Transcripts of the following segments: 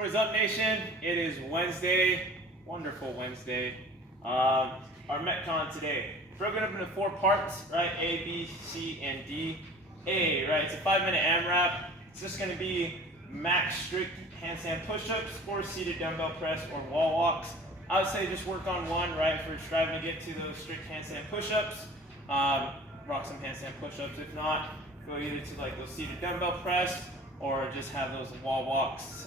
What is up, nation? It is Wednesday, wonderful Wednesday. Our Metcon today, broken up into 4 parts, right? A, B, C, and D. A, right? It's a 5-minute Amrap. It's just going to be max strict handstand push-ups or seated dumbbell press or wall walks. I would say just work on one, right? If you're striving to get to those strict handstand push-ups, rock some handstand push-ups. If not, go either to like those seated dumbbell press or just have those wall walks.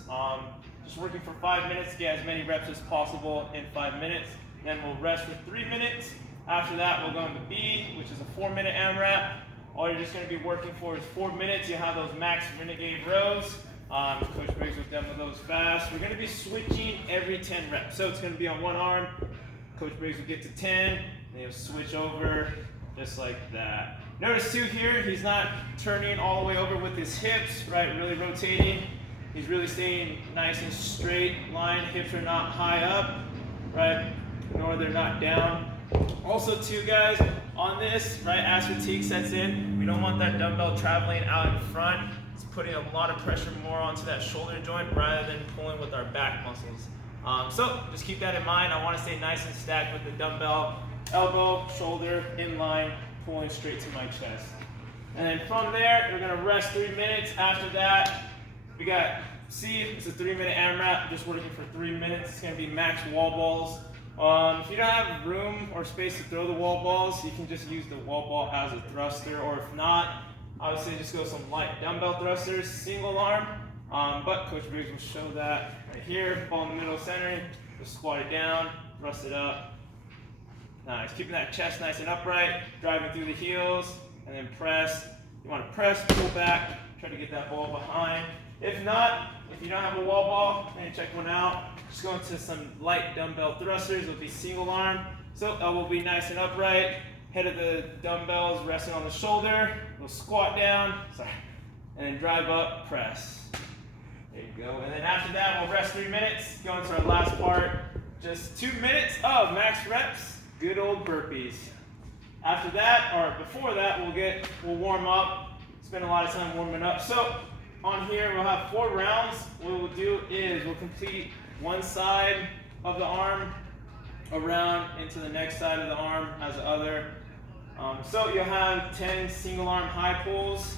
Just working for 5 minutes, get as many reps as possible in 5 minutes. Then we'll rest for 3 minutes. After that, we'll go into B, which is a 4-minute Amrap. All you're just going to be working for is 4 minutes. You have those max Renegade rows. Coach Briggs will demo those fast. We're going to be switching every 10 reps. So it's going to be on one arm. Coach Briggs will get to 10, and he'll switch over just like that. Notice too here, he's not turning all the way over with his hips, right? Really rotating. He's really staying nice and straight line. Hips are not high up, right? Nor they're not down. Also too, guys, on this, right, as fatigue sets in, we don't want that dumbbell traveling out in front. It's putting a lot of pressure more onto that shoulder joint rather than pulling with our back muscles. So just keep that in mind. I want to stay nice and stacked with the dumbbell, elbow, shoulder, in line, pulling straight to my chest. And then from there, we're going to rest 3 minutes. After that, we got C, it's a 3-minute Amrap, just working for 3 minutes. It's going to be max wall balls. If you don't have room or space to throw the wall balls, you can just use the wall ball as a thruster, or if not, I would say just go some light dumbbell thrusters, single arm. But Coach Briggs will show that right here. Ball in the middle, centering, just squat it down, thrust it up. Nice, keeping that chest nice and upright, driving through the heels, and then press. You want to press, pull back, try to get that ball behind. If not, if you don't have a wall ball, then check one out. Just go into some light dumbbell thrusters with the single arm. So elbow will be nice and upright. Head of the dumbbells resting on the shoulder. We'll squat down, and then drive up, press. There you go. And then after that, we'll rest 3 minutes. Go into our last part. Just 2 minutes of max reps. Good old burpees. After that, or before that, we'll warm up. Spend a lot of time warming up. So on here, we'll have 4 rounds. What we'll do is we'll complete one side of the arm around into the next side of the arm as the other. So you'll have 10 single arm high pulls.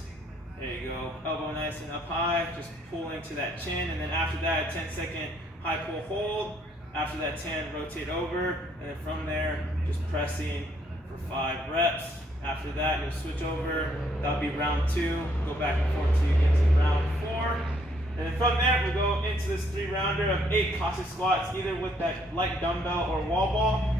There you go. Elbow nice and up high. Just pull into that chin. And then after that, a 10-second high pull hold. After that 10, rotate over. And then from there, just pressing for 5 reps. After that, you'll switch over. That'll be round 2. Go back and forth till you get to round 4. And then from there, we'll go into this 3-rounder of 8 Cossack squats, either with that light dumbbell or wall ball.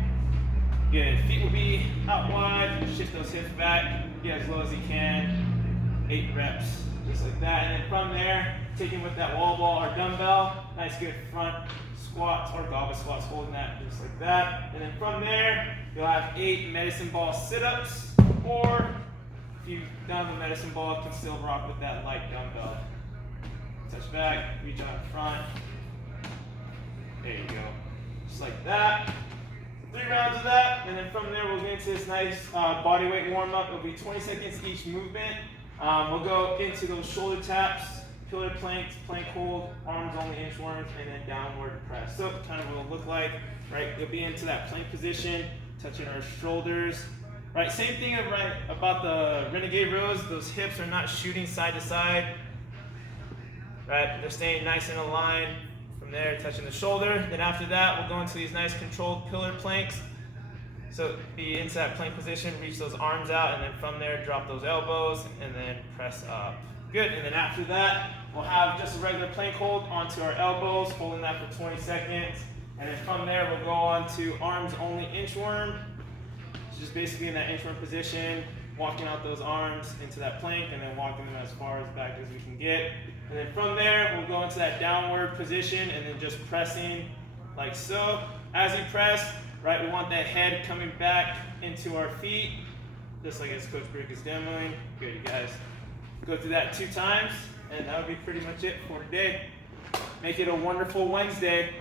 Good. Feet will be out wide. Shift those hips back. Get as low as you can. 8 reps, just like that. And then from there, taking with that wall ball or dumbbell, nice good front squats or goblet squats, holding that just like that. And then from there, you'll have 8 medicine ball sit-ups, or if you don't have a medicine ball, you can still rock with that light dumbbell. Touch back, reach out in front. There you go. Just like that. 3 rounds of that, and then from there we'll get into this nice body weight warm-up. It'll be 20 seconds each movement. We'll go into those shoulder taps, pillar planks, plank hold, arms only inchworms, and then downward press. So kind of what it'll look like, right? You'll be into that plank position, touching our shoulders. Right, same thing about the Renegade rows. Those hips are not shooting side to side. Right, they're staying nice in a line. From there, touching the shoulder. Then after that, we'll go into these nice controlled pillar planks. So be into that plank position, reach those arms out, and then from there, drop those elbows, and then press up. Good, and then after that, we'll have just a regular plank hold onto our elbows, holding that for 20 seconds. And then from there, we'll go on to arms only inchworm. Just basically in that inchworm position, walking out those arms into that plank and then walking them as far as back as we can get. And then from there, we'll go into that downward position and then just pressing like so. As you press, right, we want that head coming back into our feet, just like as Coach Briggs is demoing. Good, you guys. Go through that 2 times, and that would be pretty much it for today. Make it a wonderful Wednesday.